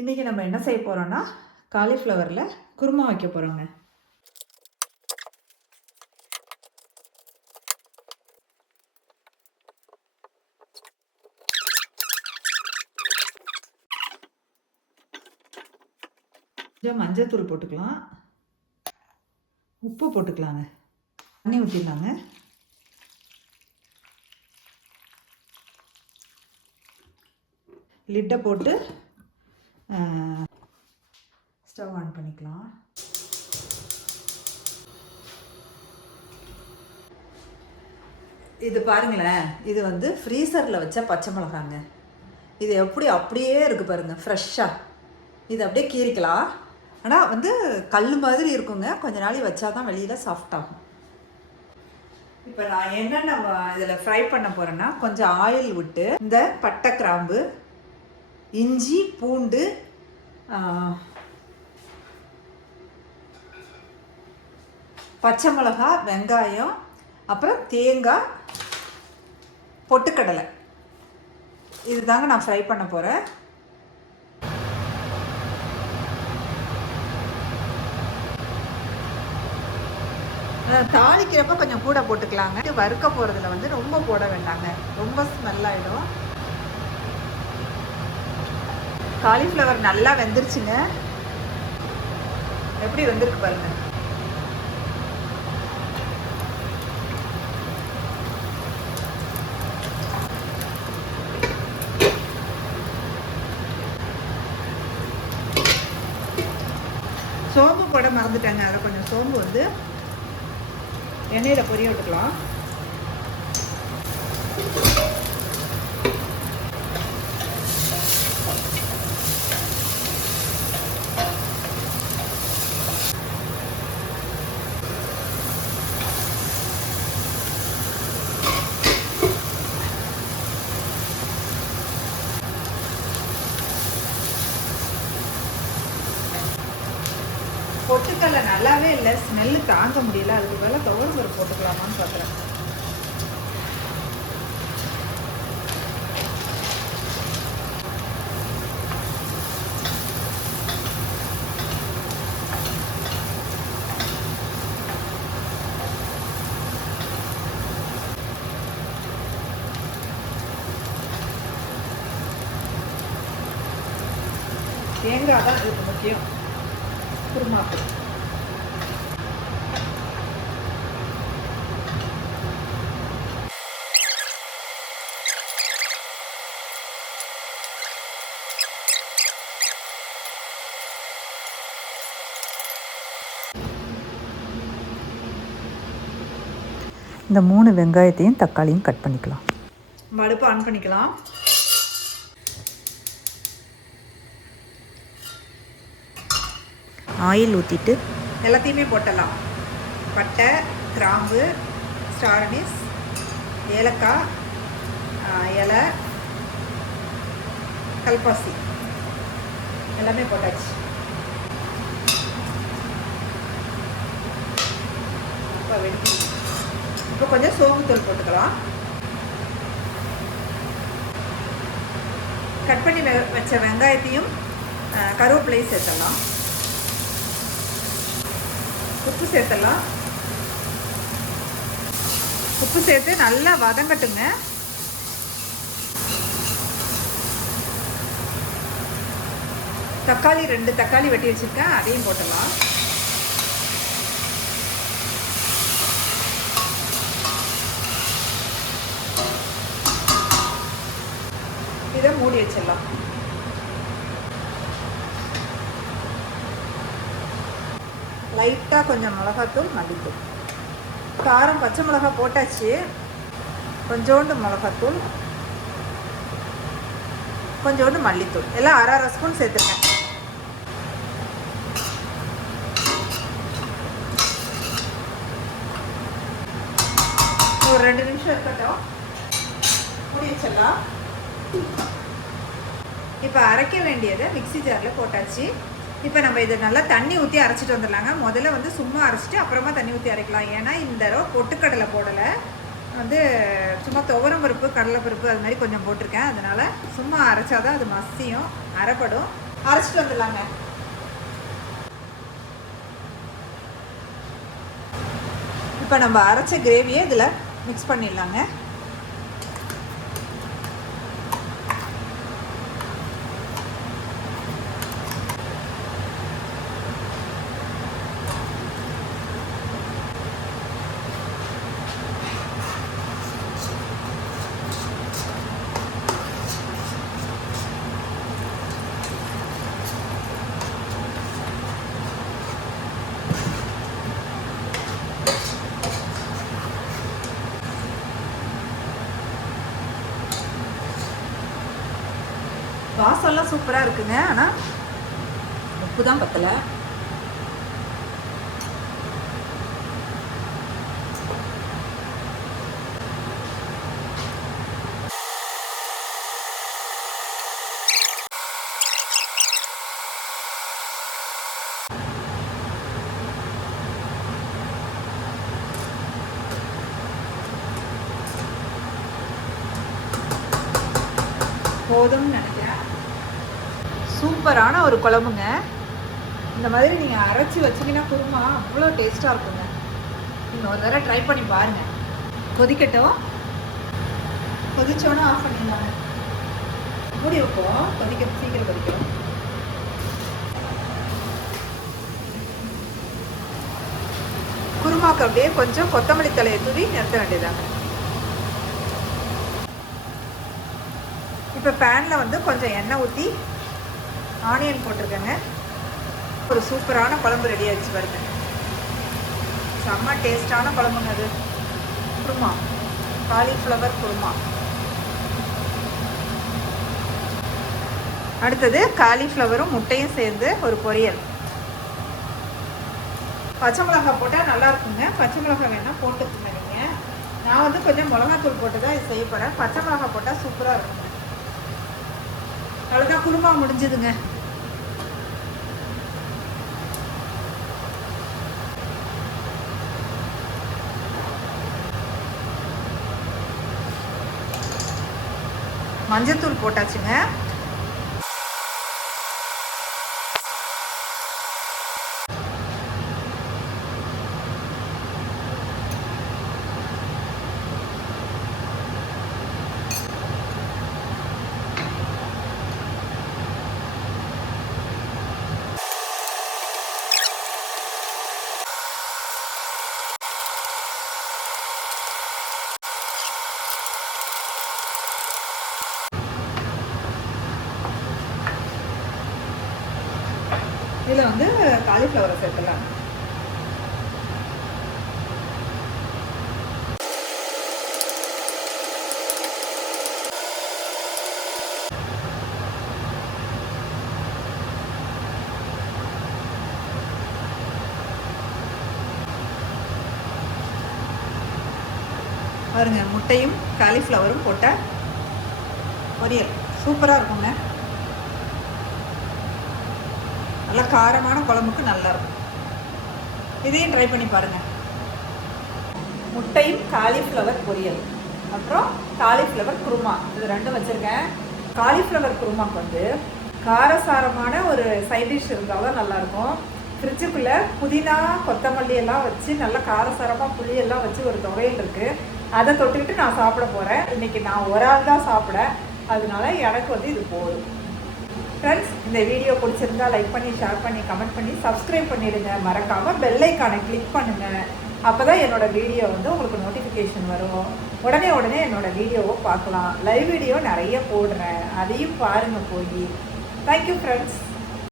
இன்றைக்கி நம்ம என்ன செய்ய போகிறோன்னா காலிஃப்ளவரில் குருமா வைக்க போகிறோங்க. கொஞ்சம் மஞ்சத்தூள் போட்டுக்கலாம், உப்பு போட்டுக்கலாங்க, தண்ணி ஊற்றிடலாங்க. லிட்டை போட்டு ஸ்டவ் ஆன் பண்ணிக்கலாம். இது பாருங்களேன், இது வந்து ஃப்ரீசரில் வச்ச பச்சை மிளகாங்க. இது அப்படியே இருக்குது பாருங்கள், ஃப்ரெஷ்ஷாக. இது அப்படியே கீறிக்கலாம். ஆனால் வந்து கல் மாதிரி இருக்குங்க, கொஞ்ச நாள் வச்சா தான் வெளியில் சாஃப்டாகும். இப்போ நான் என்னென்ன இதில் ஃப்ரை பண்ண போகிறேன்னா, கொஞ்சம் ஆயில் விட்டு இந்த பட்டை கிராம்பு, இஞ்சி, பூண்டு, பச்சை மிளகா, வெங்காயம், அப்புறம் தேங்காய், பொட்டுக்கடலை, இது தாங்க நான் ஃப்ரை பண்ண போகிறேன். தாளிக்கிறப்ப கொஞ்சம் கூட போட்டுக்கலாங்க. வறுக்க போகிறதுல வந்து ரொம்ப போட வேண்டாங்க, ரொம்ப ஸ்மெல் ஆகிடும். காலிஃப்ளவர் நல்லா வெந்துருச்சுங்க. எப்படி வெந்திருக்கு பாருங்க. சோம்பு போட மறந்துட்டாங்க, அதை கொஞ்சம் சோம்பு வந்து எண்ணெயில் பொரிய விட்டுக்கலாம். பொட்டுக்கடலை நல்லாவே இல்லை, ஸ்மெல்லு தாங்க முடியல. அதுக்கு மேலே துவரம் பருப்பு போட்டுக்கலாமான்னு பார்க்குறேன். தேங்காய் தான் இதுக்கு முக்கியம் குருமாக்கு. இந்த 3 வெங்காயத்தையும் தக்காளியும் கட் பண்ணிக்கலாம். அடுப்பு ஆன் பண்ணிக்கலாம். ஆயில் ஊற்றிட்டு எல்லாத்தையுமே போட்டலாம். பட்டை, கிராம்பு, ஸ்டார் அனீஸ், ஏலக்காய், இலை, கல்பாசி எல்லாமே போட்டாச்சு. இப்போ கொஞ்சம் சோம்புத்தூள் போட்டுக்கலாம். கட் பண்ணி வச்ச வெங்காயத்தையும் கருவேப்பிலையும் சேர்த்துடலாம். உப்பு சேர்த்துடலாம். உப்பு சேர்த்து நல்லா வதங்கட்டுங்க. தக்காளி 2 தக்காளி வெட்டி வச்சுருக்கேன், அதையும் போட்டுடலாம். இதை மூடி வச்சிடலாம். லைட்டாக கொஞ்சம் மிளகாத்தூள், மல்லித்தூள், காரம் பச்சை மிளகா போட்டாச்சு. கொஞ்சோண்டு மிளகாத்தூள், கொஞ்சோண்டு மல்லித்தூள், எல்லாம் அரை ஸ்பூன் சேர்த்துருக்கேன். ஒரு 2 நிமிஷம் இருக்கட்டும், மூடி வச்சிடலாம். இப்போ அரைக்க வேண்டியதை மிக்ஸி ஜாரில் போட்டாச்சு. இப்போ நம்ம இதை நல்லா தண்ணி ஊற்றி அரைச்சிட்டு வந்துடலாங்க. முதல்ல வந்து சும்மா அரைச்சிட்டு அப்புறமா தண்ணி ஊற்றி அரைக்கலாம். ஏன்னா இந்த தடவை பொட்டுக்கடலை போடலை, வந்து சும்மா துவரம் பருப்பு, கடலைப்பருப்பு அது மாதிரி கொஞ்சம் போட்டிருக்கேன். அதனால் சும்மா அரைச்சாதான் அது மசியும், அரைப்படும். அரைச்சிட்டு வந்துடலாங்க. இப்போ நம்ம அரைச்ச கிரேவியை இதில் மிக்ஸ் பண்ணிடலாங்க. வாசம்லாம் சூப்பராக இருக்குங்க. ஆனால் உப்பு தான் பத்தலை. போதும்னு நினைக்கிறேன். சூப்பரான ஒரு குழம்புங்க. இந்த மாதிரி நீங்கள் அரைச்சி வச்சிங்கன்னா குருமா அவ்வளோ டேஸ்ட்டாக இருக்குங்க. நீங்கள் ஒரு தடவை ட்ரை பண்ணி பாருங்கள். கொதிக்கட்டும். கொதிச்சோன்னா ஆஃப் பண்ணிடலாங்க. மூடி வைப்போம். சீக்கிரம் கொதிக்கணும். குருமாக்கு அப்படியே கொஞ்சம் கொத்தமல்லி தலையை தூவி நிறுத்த வேண்டியதாங்க. இப்போ பேனில் வந்து கொஞ்சம் எண்ணெய் ஊற்றி ஆனியன் போட்டிருக்கேங்க. ஒரு சூப்பரான குழம்பு ரெடி ஆகிடுச்சு பாருங்க. செம்ம டேஸ்டான குழம்புங்க அது. குருமா, காலிஃப்ளவர் குருமா. அடுத்தது காலிஃப்ளவரும் முட்டையும் சேர்ந்து ஒரு பொரியல். பச்சை மிளகாய் போட்டால் நல்லா இருக்குங்க. பச்சை மிளகாய் வேணால் போட்டுக்குங்க நீங்கள். நான் வந்து கொஞ்சம் மிளகாத்தூள் போட்டு தான் இது செய்ய போகிறேன். பச்சை மிளகாய் போட்டால் சூப்பராக இருக்குங்க. அவ்வளோதான், குருமா முடிஞ்சுதுங்க. மஞ்சத்தூள் போட்டாச்சுங்க. இதில் வந்து காலிஃப்ளவரை சேர்த்துலாம். பாருங்க, முட்டையும் காலிஃப்ளவரும் போட்ட பொரியல் சூப்பராக இருக்குங்க. நல்லா காரமான குழம்புக்கு நல்லா இருக்கும். இதையும் ட்ரை பண்ணி பாருங்கள். முட்டையும் காலிஃப்ளவர் பொரியல், அப்புறம் காலிஃப்ளவர் குருமா, இது ரெண்டும் வச்சுருக்கேன். காலிஃப்ளவர் குருமாக்கு வந்து காரசாரமான ஒரு சைட் டிஷ் இருந்தால் தான் நல்லாயிருக்கும். ஃப்ரிட்ஜுக்குள்ளே புதினா கொத்தமல்லி எல்லாம் வச்சு நல்லா காரசாரமாக புளியெல்லாம் வச்சு ஒரு துவையல் இருக்குது. அதை தொட்டுக்கிட்டு நான் சாப்பிட போகிறேன். இன்றைக்கி நான் ஒரு ஆள் தான் சாப்பிட, அதனால எனக்கு வந்து இது போதும். ஃப்ரெண்ட்ஸ், இந்த வீடியோ பிடிச்சிருந்தா லைக் பண்ணி, ஷேர் பண்ணி, கமெண்ட் பண்ணி, சப்ஸ்கிரைப் பண்ணிடுங்க. மறக்காமல் பெல் ஐக்கானை கிளிக் பண்ணுங்கள். அப்போ தான் என்னோடய வீடியோ வந்து உங்களுக்கு நோட்டிஃபிகேஷன் வரும். உடனே என்னோடய வீடியோவை பார்க்கலாம். லைவ் வீடியோ நிறைய போடுறேன், அதையும் பாருங்கள் போய். Thank you friends.